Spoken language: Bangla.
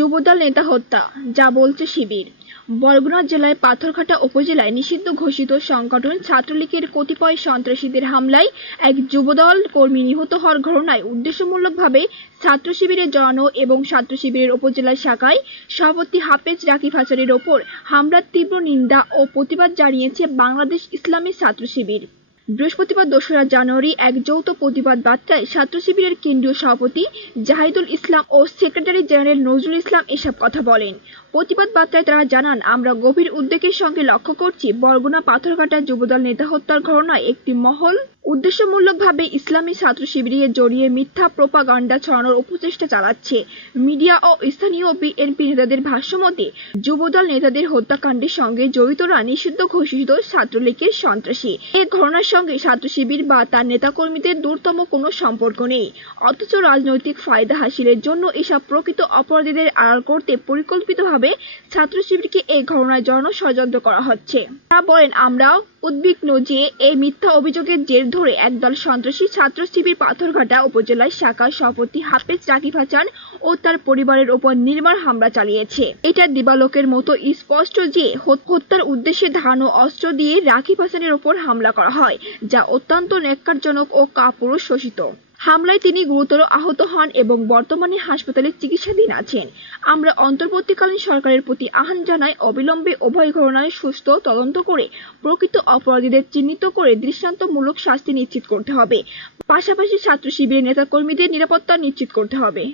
যুবদল নেতা হত্যা, যা বলছে শিবির। বরগুনা জেলায় পাথরঘাটা উপজেলায় নিষিদ্ধ ঘোষিত সংগঠন ছাত্রলীগের কতিপয় সন্ত্রাসীদের হামলায় এক যুবদল কর্মী নিহত হওয়ার ঘটনায় উদ্দেশ্যমূলকভাবে ছাত্র শিবিরে জড়ানো এবং ছাত্র শিবিরের উপজেলা শাখায় সভাপতি হাফেজ রাকিব হাসানের ওপর হামলার তীব্র নিন্দা ও প্রতিবাদ জানিয়েছে বাংলাদেশ ইসলামী ছাত্র শিবির। বৃহস্পতিবার দোসরা জানুয়ারি এক যৌথ প্রতিবাদ বার্তায় ছাত্র শিবিরের কেন্দ্রীয় সভাপতি জাহিদুল ইসলাম ও সেক্রেটারি জেনারেল নজরুল ইসলাম এসব কথা বলেন। প্রতিবাদ বার্তায় তারা জানান, আমরা গভীর উদ্বেগের সঙ্গে লক্ষ্য করছি, বরগুনা পাথরঘাটা যুবদল নেতা হত্যার ঘটনায় একটি মহল উদ্দেশ্যমূলকভাবে ইসলামী ছাত্র শিবিরে জড়িয়ে মিথ্যা প্রোপাগান্ডা ছড়ানোর উপচেষ্টা চালাচ্ছে মিডিয়া ও স্থানীয় বিএনপি নেতাদের ভাষ্যমতে, যুবদল নেতাদের হত্যাকাণ্ডের সঙ্গে জড়িতরা নিষিদ্ধ ঘোষিত ছাত্রলীগের সন্ত্রাসী। এই ঘটনার সঙ্গে ছাত্র শিবির বা তার নেতাকর্মীদের দূরতম কোনো সম্পর্ক নেই। অথচ রাজনৈতিক ফায়দা হাসিলের জন্য এসব প্রকৃত অপরাধীদের আড়াল করতে পরিকল্পিতভাবে ছাত্র শিবিরকে এই ঘটনায় জড়ানো ষড়যন্ত্র করা হচ্ছে। তারা বলেন, আমরাও উদ্বিগ্ন যে এই মিথ্যা অভিযোগের জের ধরে একদল সন্ত্রাসী ছাত্র শিবির পাথরঘাটা উপজেলার শাখা সভাপতি হাফেজ রাকিব হাসান ও তার পরিবারের ওপর নির্মাণ হামলা চালিয়েছে। এটা দিবালোকের মতো স্পষ্ট যে হত- হত্যার উদ্দেশ্যে ধান ও অস্ত্র দিয়ে রাকিব হাসানের ওপর হামলা করা হয়, যা অত্যন্ত ন্যাক্কারজনক ও কাপুরুষ শোষিত। হামলায় তিনি গুরুতর আহত হন এবং বর্তমানে হাসপাতালে চিকিৎসাধীন আছেন। আমরা অন্তর্বর্তীকালীন সরকারের প্রতি আহ্বান জানাই, অবিলম্বে উভয় ঘটনায় সুস্থ তদন্ত করে প্রকৃত অপরাধীদের চিহ্নিত করে দৃষ্টান্তমূলক শাস্তি নিশ্চিত করতে হবে। পাশাপাশি ছাত্র শিবিরের নেতাকর্মীদের নিরাপত্তা নিশ্চিত করতে হবে।